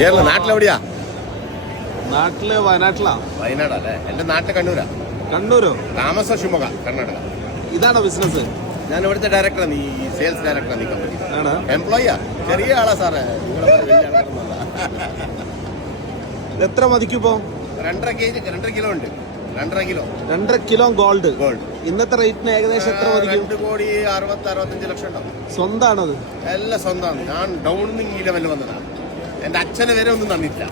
കേരള നാട്ടിലെവിടെയാ? നാട്ടില് വയനാട്ടിലാ. വയനാടല്ലേ? എന്റെ നാട്ടില് കണ്ണൂരാ. കണ്ണൂരോ? താമസം ഷിമോഗ, കർണാടക. ഇതാണോ ബിസിനസ്? ഞാൻ ഇവിടുത്തെ ഡയറക്ടറാണ്, ഈ സെയിൽസ് ഡയറക്ടറാണ് ഈ കമ്പനി. എംപ്ലോയിയാ, ചെറിയ ആളാ സാറേ. എത്ര മതിക്കിപ്പോ? 2.5 കിലോ ഉണ്ട്. 2.5 കിലോ ഗോൾഡ്. ഇന്നത്തെ റേറ്റിന് ഏകദേശം എത്ര മതിക്കും? 2,60-65 ലക്ഷം ഉണ്ടാവും. സ്വന്തമാണത്? എല്ലാം സ്വന്തമാണ്. ഞാൻ ഡൗണിങ് ഈ ലെവലിൽ വന്നതാണ്. എന്റെ അച്ഛനെ വരെ ഒന്നും തന്നിട്ടില്ല.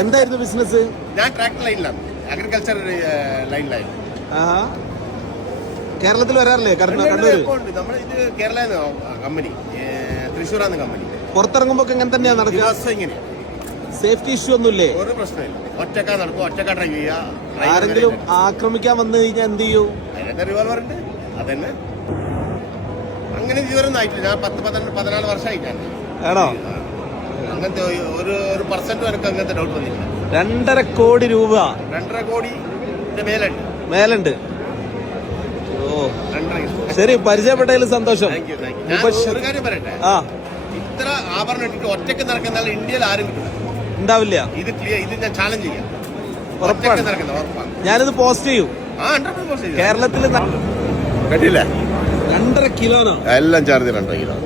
എന്തായിരുന്നു ബിസിനസ്? ഞാൻ ട്രാക്ടർ ലൈനിലാണ്, അഗ്രികൾച്ചർ ലൈനിലായിരുന്നു. കേരളത്തിൽ വരാറില്ലേ? കണ്ണൂർ നമ്മളിത് കേരള കമ്പനി, തൃശ്ശൂരാണ് കമ്പനി. പുറത്തിറങ്ങുമ്പോ എങ്ങനെ തന്നെയാ നടക്കുക? ഇങ്ങനെ സേഫ്റ്റി ഇഷ്യൂ ഒന്നുമില്ലേ? ഒരു പ്രശ്നമില്ല. ഒറ്റക്കാ നടക്കും, ഒറ്റക്കാ ഡ്രൈവ് ചെയ്യാ. ആരെങ്കിലും ആക്രമിക്കാൻ വന്നു കഴിഞ്ഞാൽ എന്ത് ചെയ്യൂ? അതിനകത്ത് റിവോൾവർ ഉണ്ട്. അതന്നെ. അങ്ങനെ ഇതുവരെ ആയിട്ടില്ല. ഞാൻ 10-14 വർഷമായിട്ടാണ്. ആണോ? അങ്ങനത്തെ ഒരു പെർസെന്റ് എനിക്ക് അങ്ങനത്തെ ഡൗട്ട് വന്നില്ല. 2.5 കോടി രൂപ. 2.5 കോടി മേലുണ്ട്. ഓ ശരി, പരിചയപ്പെട്ടതിൽ സന്തോഷം. ഒരു കാര്യം പറയട്ടെ, ഇത്ര ആഭരണം ഇട്ടിട്ട് ഒറ്റക്ക് നടക്കുന്ന ഇന്ത്യയിൽ ആരും കിട്ടില്ല, ഉണ്ടാവില്ല. ഇത് ഞാൻ ചാലഞ്ച് ചെയ്യാം. ഞാനിത് പോസ്റ്റ് ചെയ്യും. കേരളത്തിൽ കണ്ടില്ല? 2.5 കിലോനോ? എല്ലാം ചേർത്ത് 2.5 കിലോ.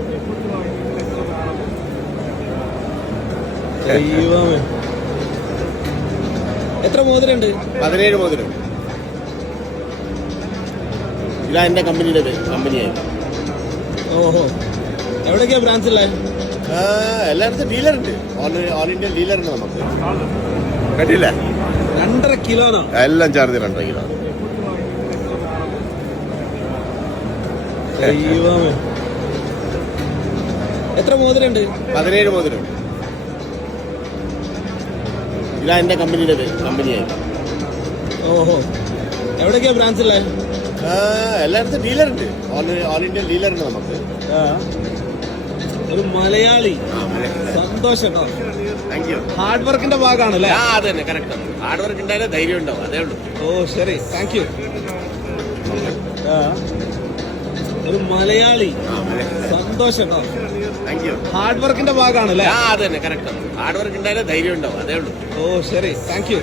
എത്ര മോതിരണ്ട്? 17 മോതിരണ്ട്. ഇതാ എന്റെ കമ്പനിയായി. ഓഹോ, എവിടേക്കാ ബ്രാഞ്ചില്ലേ? എല്ലായിടത്തും ഡീലറുണ്ട്. ഓൾ ഇന്ത്യ ഡീലറുണ്ട് നമുക്ക്. കണ്ടില്ല? 2.5 കിലോനോ? എല്ലാം ചേർത്ത് 2.5 കിലോ. എത്ര മോതിരണ്ട്? 17 മോതിരണ്ട്. ഇതാ എന്റെ കമ്പനിയായി. ഓഹോ, എവിടേക്കാ ബ്രാഞ്ചില്ലേ? എല്ലായിടത്തും ഡീലറുണ്ട്. ഓൾ ഇന്ത്യ ഡീലറുണ്ട് നമുക്ക്. ഒരു മലയാളി. സന്തോഷം. Thank you. ഹാർഡ് വർക്കിന്റെ ഭാഗമാണല്ലേ? അത് തന്നെ, കറക്റ്റ്. ഹാർഡ് വർക്ക് ഉണ്ടായാലേ ധൈര്യം ഉണ്ടാവും, അതേ ഉള്ളൂ. ഓ ശരി, താങ്ക് യു. ഒരു മലയാളി. സന്തോഷം. Thank you. ഹാർഡ് വർക്കിന്റെ ഭാഗമാണല്ലേ? അത് തന്നെ, കറക്റ്റ്. ഹാർഡ് വർക്ക് ഉണ്ടായാലേ ധൈര്യം ഉണ്ടാവും, അതേ ഉള്ളൂ. ഓ ശരി, താങ്ക് യു.